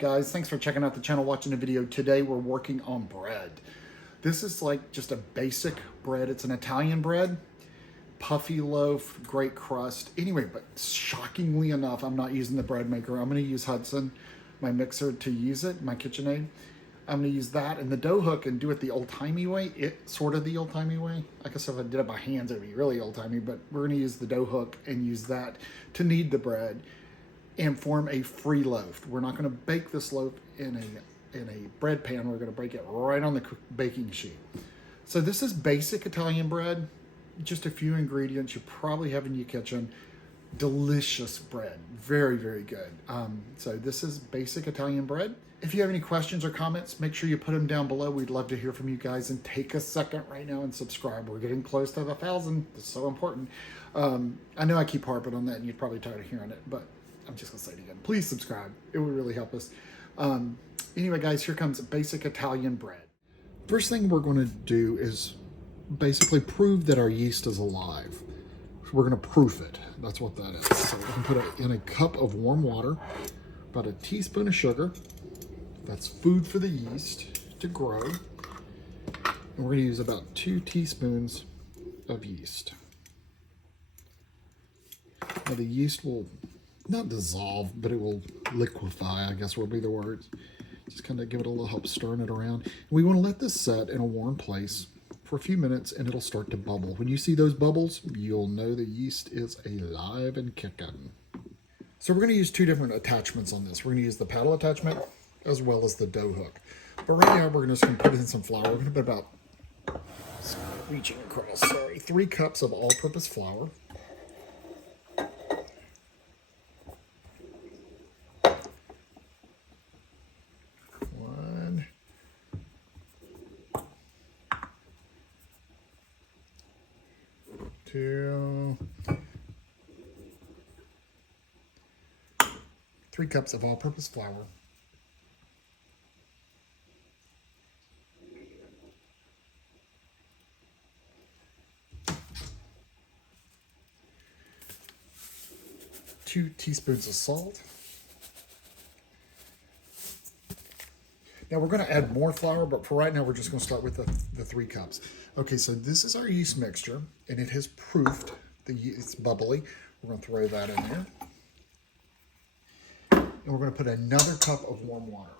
guys? Thanks for checking out the channel, watching the video. Today we're working on bread. This is like just a basic bread. It's an Italian bread, puffy loaf, great crust. Anyway, but shockingly enough, I'm not using the bread maker. I'm going to use Hudson, my mixer, to use it, my KitchenAid. I'm going to use that and the dough hook and do it the old-timey way. Sort of the old-timey way. I guess if I did it by hands, it would be really old-timey, but we're going to use the dough hook and use that to knead the bread and form a free loaf. We're not going to bake this loaf in a bread pan. We're going to bake it right on the baking sheet. So this is basic Italian bread. Just a few ingredients you probably have in your kitchen. Delicious bread. Very, very good. So this is basic Italian bread. If you have any questions or comments, make sure you put them down below. We'd love to hear from you guys, and take a second right now and subscribe. We're getting close to 1,000. It's so important. I know I keep harping on that and you're probably tired of hearing it, but I'm just gonna say it again. Please subscribe. It would really help us. Anyway, guys, here comes basic Italian bread. First thing we're gonna do is basically prove that our yeast is alive. We're gonna proof it. That's what that is. So we're gonna put it in a cup of warm water, about a teaspoon of sugar. That's food for the yeast to grow. And we're gonna use about 2 teaspoons of yeast. Now the yeast will not dissolve, but it will liquefy, I guess would be the word. Just kind of give it a little help stirring it around. And we want to let this set in a warm place for a few minutes and it'll start to bubble. When you see those bubbles, you'll know the yeast is alive and kicking. So we're going to use 2 different attachments on this. We're going to use the paddle attachment as well as the dough hook. But right now we're just going to put in some flour. We're going to put about, reaching across, sorry, 3 cups of all-purpose flour. Two, 3 cups of all-purpose flour. Two teaspoons of salt. Now we're going to add more flour, but for right now we're just going to start with the 3 cups. Okay, so this is our yeast mixture, and it has proofed. It's bubbly. We're going to throw that in there. And we're going to put another cup of warm water.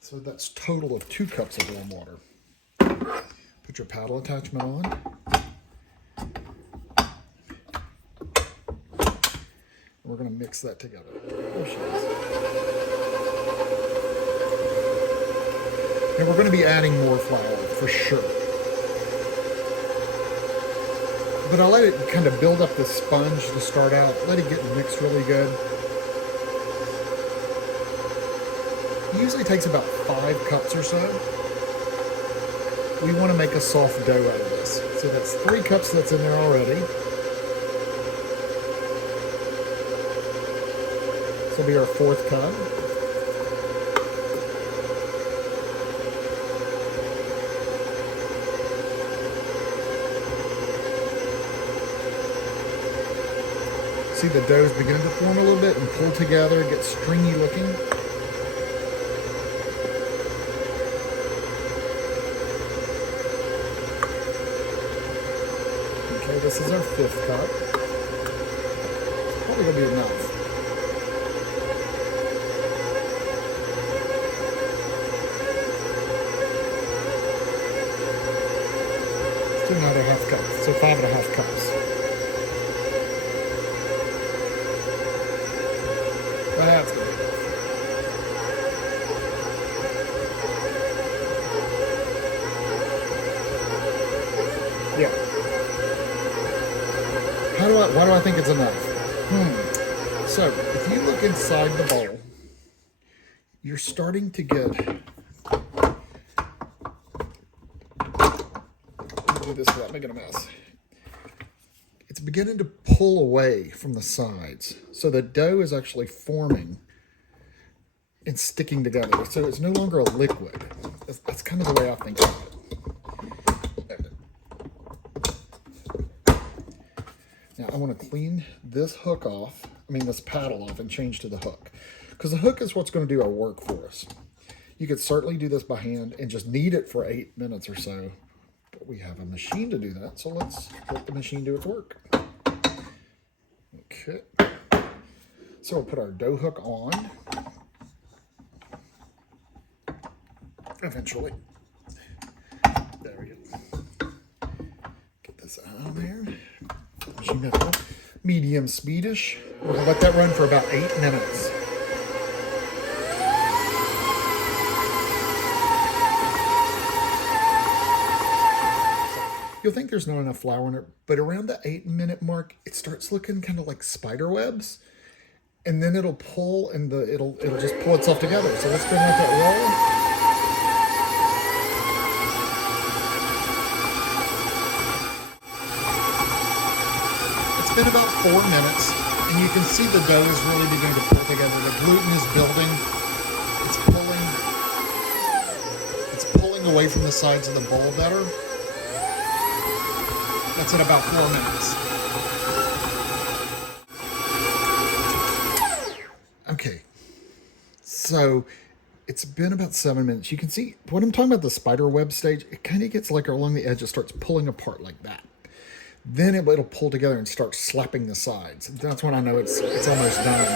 So that's total of 2 cups of warm water. Put your paddle attachment on. We're going to mix that together. There she is. And we're going to be adding more flour for sure. But I'll let it kind of build up the sponge to start out. Let it get mixed really good. It usually takes about 5 cups or so. We want to make a soft dough out of this. So that's 3 cups that's in there already. This will be our 4th cup. See the dough is beginning to form a little bit and pull together, get stringy looking. Okay, this is our 5th cup. Probably gonna be enough. Do another 1/2 cup, so 5½ cups. That's good. Yeah. Why do I think it's enough? So, if you look inside the bowl, you're starting to get, do this without making a mess. It's beginning to pull away from the sides. So the dough is actually forming and sticking together. So it's no longer a liquid. That's kind of the way I think of it. I want to clean this hook off, this paddle off, and change to the hook. Because the hook is what's going to do our work for us. You could certainly do this by hand and just knead it for 8 minutes or so. But we have a machine to do that, so let's let the machine do its work. Okay. So we'll put our dough hook on. Eventually. There we go. Get this out of there. Machine method. Medium speedish. We're going to let that run for about 8 minutes. You'll think there's not enough flour in it, but around the 8-minute mark, it starts looking kind of like spider webs. And then it'll pull and it'll just pull itself together. So let's go and let that roll. It's been about 4 minutes, and you can see the dough is really beginning to pull together. The gluten is building. It's pulling away from the sides of the bowl better. That's at about 4 minutes. Okay, so it's been about 7 minutes. You can see when I'm talking about the spider web stage, it kind of gets like along the edge, it starts pulling apart like that. Then it'll pull together and start slapping the sides. That's when I know it's almost done.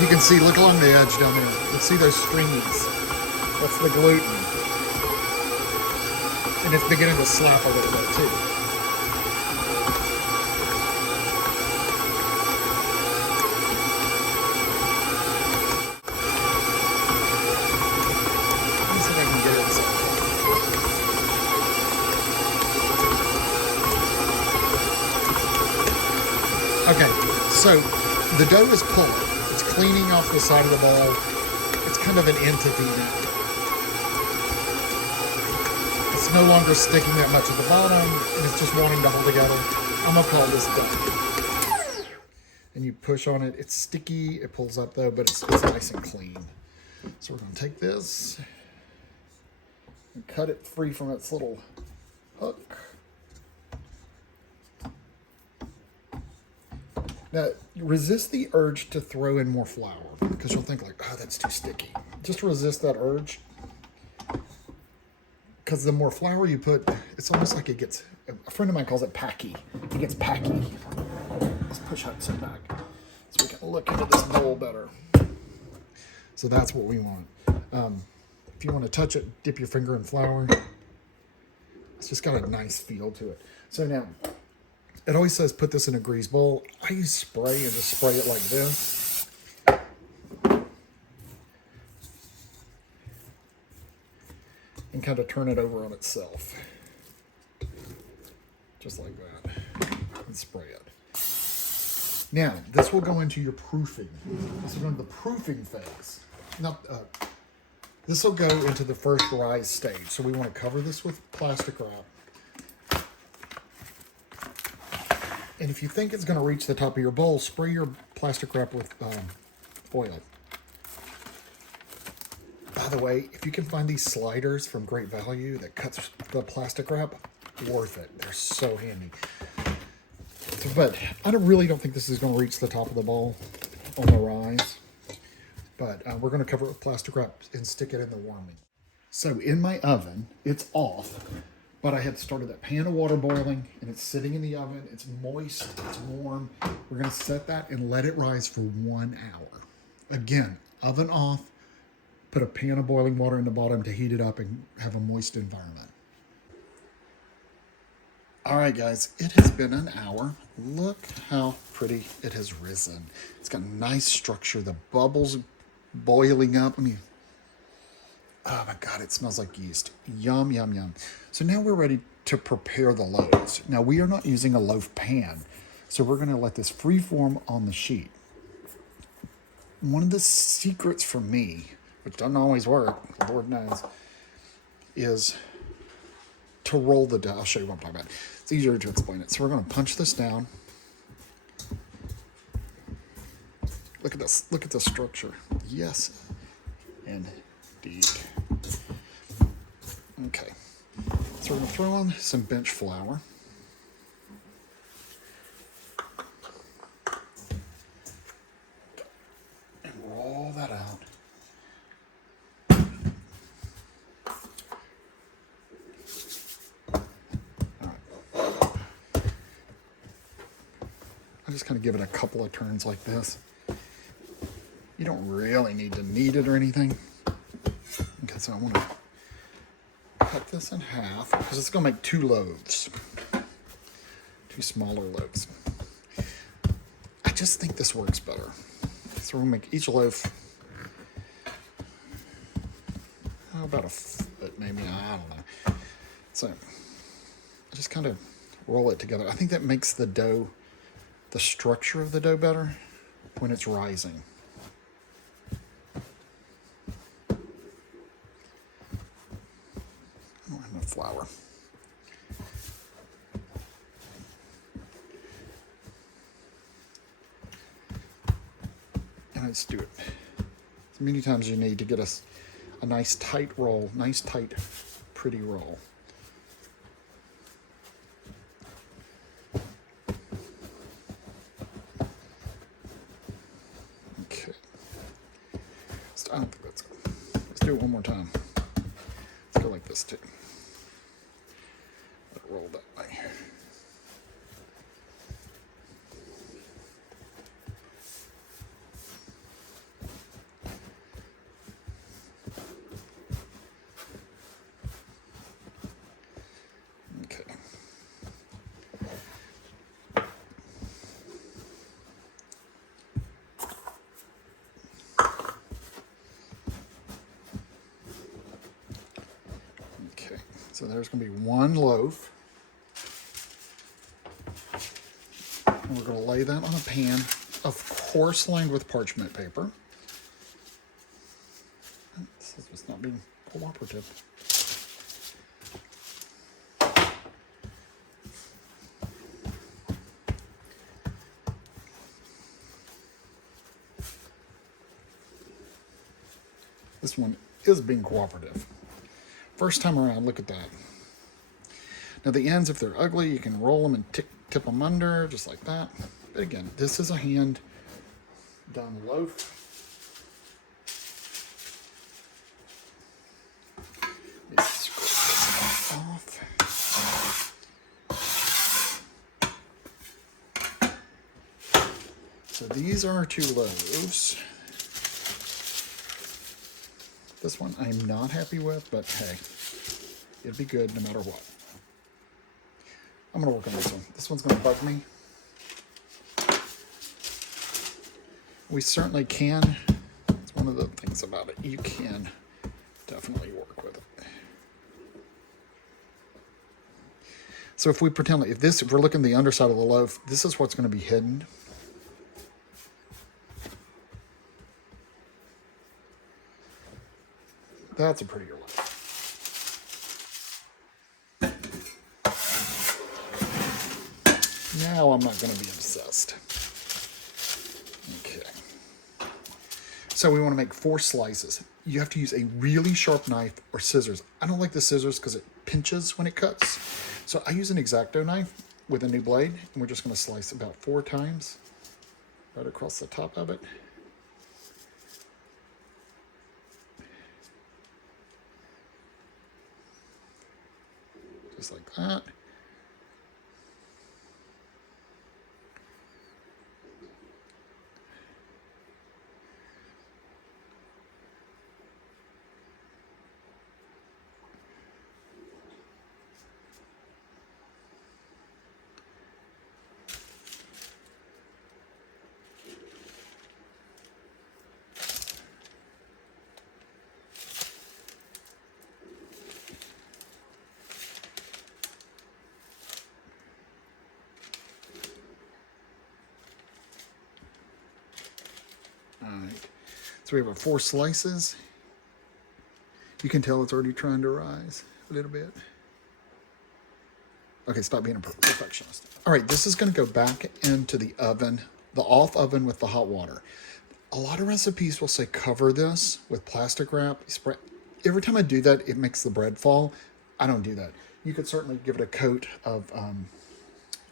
You can see, look along the edge down there. You can see those strings. That's the gluten. And it's beginning to slap a little bit too. Let me see if I can get it inside. Okay, so the dough is pulling. It's cleaning off the side of the bowl. It's kind of an entity now. It's no longer sticking that much at the bottom, and it's just wanting to hold together. I'm gonna call this done. And you push on it, it's sticky, it pulls up though, but it's nice and clean. So we're gonna take this and cut it free from its little hook. Now, resist the urge to throw in more flour, because you'll think like, oh, that's too sticky. Just resist that urge. Because the more flour you put, it's almost like it gets, a friend of mine calls it packy. It gets packy. Let's push Hudson back so we can look into this bowl better. So that's what we want. If you want to touch it, dip your finger in flour. It's just got a nice feel to it. So now, it always says put this in a grease bowl. I use spray and just spray it like this. And kind of turn it over on itself. Just like that. And spray it. Now, this will go into your proofing. This will go into the proofing phase. Now, this will go into the first rise stage. So we want to cover this with plastic wrap. And if you think it's going to reach the top of your bowl, spray your plastic wrap with oil. By the way, if you can find these sliders from Great Value that cuts the plastic wrap, worth it. They're so handy. So, but I really don't think this is going to reach the top of the bowl on the rise. But we're going to cover it with plastic wrap and stick it in the warming. So in my oven, it's off, but I had started that pan of water boiling and it's sitting in the oven. It's moist, it's warm. We're going to set that and let it rise for 1 hour. Again, oven off. Put a pan of boiling water in the bottom to heat it up and have a moist environment. All right, guys, it has been an hour. Look how pretty it has risen. It's got nice structure. The bubbles boiling up. Oh my God, it smells like yeast. Yum, yum, yum. So now we're ready to prepare the loaves. Now we are not using a loaf pan, so we're gonna let this free form on the sheet. One of the secrets for me, which doesn't always work, Lord knows, is to roll the dough. I'll show you what I'm talking about. It's easier to explain it. So we're going to punch this down. Look at this. Look at the structure. Yes, indeed. Okay. Let's So we're going to throw on some bench flour. And roll that out. I just kind of give it a couple of turns like this. You don't really need to knead it or anything. Okay, so I want to cut this in half because it's going to make 2 loaves. 2 smaller loaves. I just think this works better. So we're going to make each loaf about a foot, maybe, I don't know. So I just kind of roll it together. I think that makes the dough, the structure of the dough better when it's rising. I don't have enough flour. And let's do it as many times as you need to get us a nice tight roll, nice tight, pretty roll. I don't think that's good. Let's do it one more time. Let's go like this too. Let it roll that way. Okay. So there's going to be 1 loaf. And we're going to lay that on a pan, of course lined with parchment paper. This is just not being cooperative. This one is being cooperative. First time around, look at that. Now the ends, if they're ugly, you can roll them and tip them under, just like that. But again, this is a hand done loaf. Let me scrape this off. So these are our 2 loaves. This one I'm not happy with, but hey, it'll be good no matter what. I'm going to work on this one. This one's going to bug me. We certainly can. It's one of the things about it. You can definitely work with it. So if we pretend like if we're looking at the underside of the loaf, this is what's going to be hidden. That's a prettier loaf. Now I'm not going to be obsessed. Okay. So we want to make 4 slices. You have to use a really sharp knife or scissors. I don't like the scissors because it pinches when it cuts. So I use an X-Acto knife with a new blade, and we're just going to slice about 4 times right across the top of it. Just like that. Alright, so we have our 4 slices. You can tell it's already trying to rise a little bit. Okay, stop being a perfectionist. Alright, this is going to go back into the oven, the off oven with the hot water. A lot of recipes will say cover this with plastic wrap. Every time I do that, it makes the bread fall. I don't do that. You could certainly give it a coat of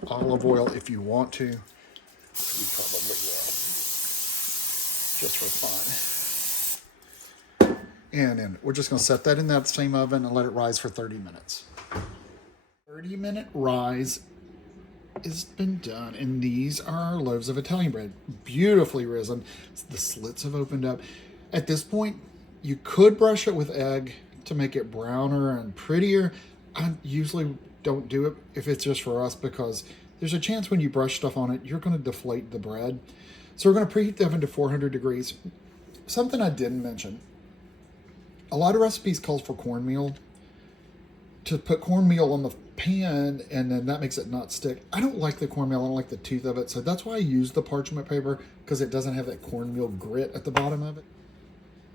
olive oil if you want to. You probably will, just for fun. And then we're just going to set that in that same oven and let it rise for 30 minutes. 30-minute rise has been done, and these are our loaves of Italian bread, beautifully risen. The slits have opened up. At this point, you could brush it with egg to make it browner and prettier. I usually don't do it if it's just for us, because there's a chance when you brush stuff on it, you're going to deflate the bread. So we're going to preheat the oven to 400 degrees. Something I didn't mention, a lot of recipes calls for cornmeal. To put cornmeal on the pan, and then that makes it not stick. I don't like the cornmeal, I don't like the tooth of it, so that's why I use the parchment paper, because it doesn't have that cornmeal grit at the bottom of it.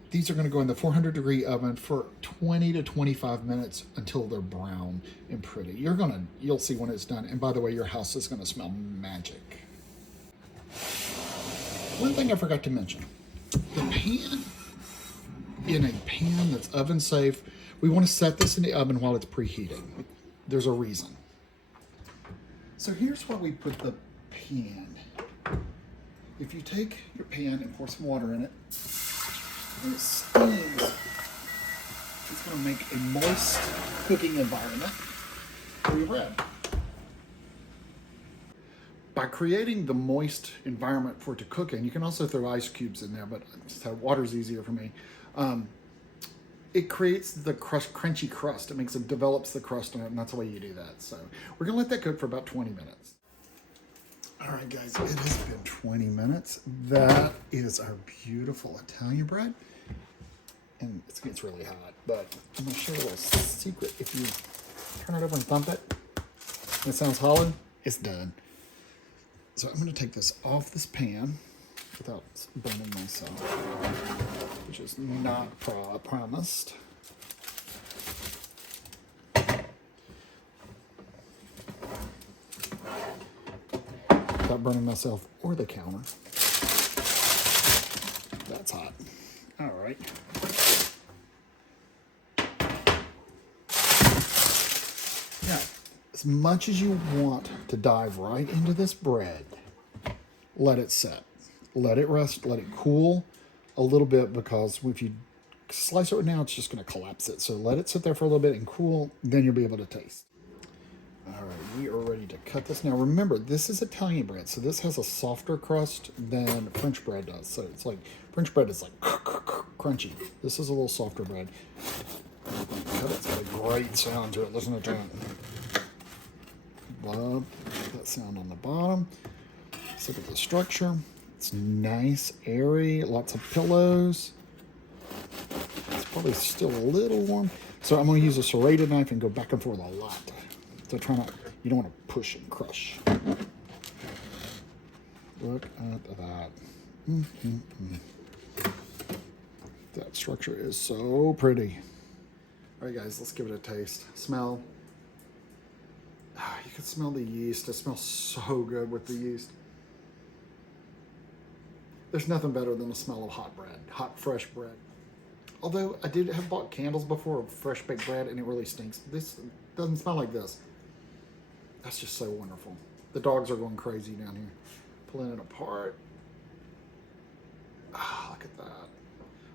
These are going to go in the 400 degree oven for 20 to 25 minutes until they're brown and pretty. You'll see when it's done. And by the way, your house is going to smell magic. One thing I forgot to mention, the pan, in a pan that's oven safe, we want to set this in the oven while it's preheating. There's a reason. So here's why we put the pan. If you take your pan and pour some water in it, and it steams, it's going to make a moist cooking environment for your bread. By creating the moist environment for it to cook in, you can also throw ice cubes in there, but water's easier for me. It creates the crunchy crust. It develops the crust on it, and that's the way you do that. So we're gonna let that cook for about 20 minutes. All right, guys, it has been 20 minutes. That is our beautiful Italian bread. And it gets really hot, but I'm gonna show you a little secret. If you turn it over and thump it, and it sounds hollow, it's done. So I'm gonna take this off this pan without burning myself, which is not promised. Without burning myself or the counter. That's hot. All right. Now, as much as you want to dive right into this bread, let it set. Let it rest, let it cool a little bit, because if you slice it right now, it's just going to collapse it. So let it sit there for a little bit and cool, then you'll be able to taste. All right, we are ready to cut this. Now remember, this is Italian bread, so this has a softer crust than French bread does. So it's like, French bread is like crunchy. This is a little softer bread. Cut it. It's got a great sound to it. Listen to it. Love that sound on the bottom. Let's look at the structure. It's nice, airy, lots of pillows. It's probably still a little warm. So I'm going to use a serrated knife and go back and forth a lot. So try not, you don't want to push and crush. Look at that. That structure is so pretty. All right, guys, let's give it a taste. Smell. You can smell the yeast. It smells so good with the yeast. There's nothing better than the smell of hot bread, hot, fresh bread. Although I did have bought candles before of fresh baked bread, and it really stinks. This doesn't smell like this. That's just so wonderful. The dogs are going crazy down here. Pulling it apart. Ah, look at that.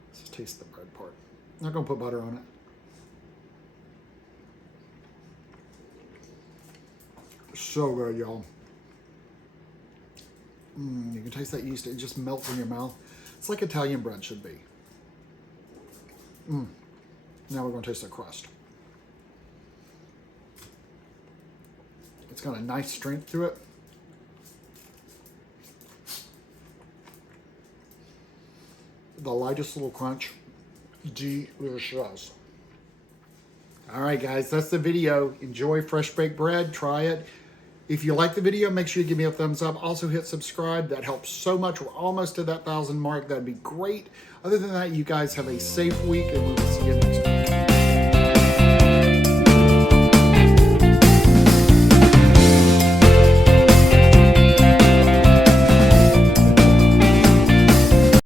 Let's just taste the bread part. I'm not gonna put butter on it. So good, y'all. You can taste that yeast. It just melts in your mouth. It's like Italian bread should be. Now we're going to taste the crust. It's got a nice strength to it. The lightest little crunch. Delicious. All right, guys, that's the video. Enjoy fresh baked bread. Try it. If you like the video, make sure you give me a thumbs up. Also hit subscribe. That helps so much. We're almost to that 1,000 mark. That'd be great. Other than that, you guys have a safe week, and we will see you next time.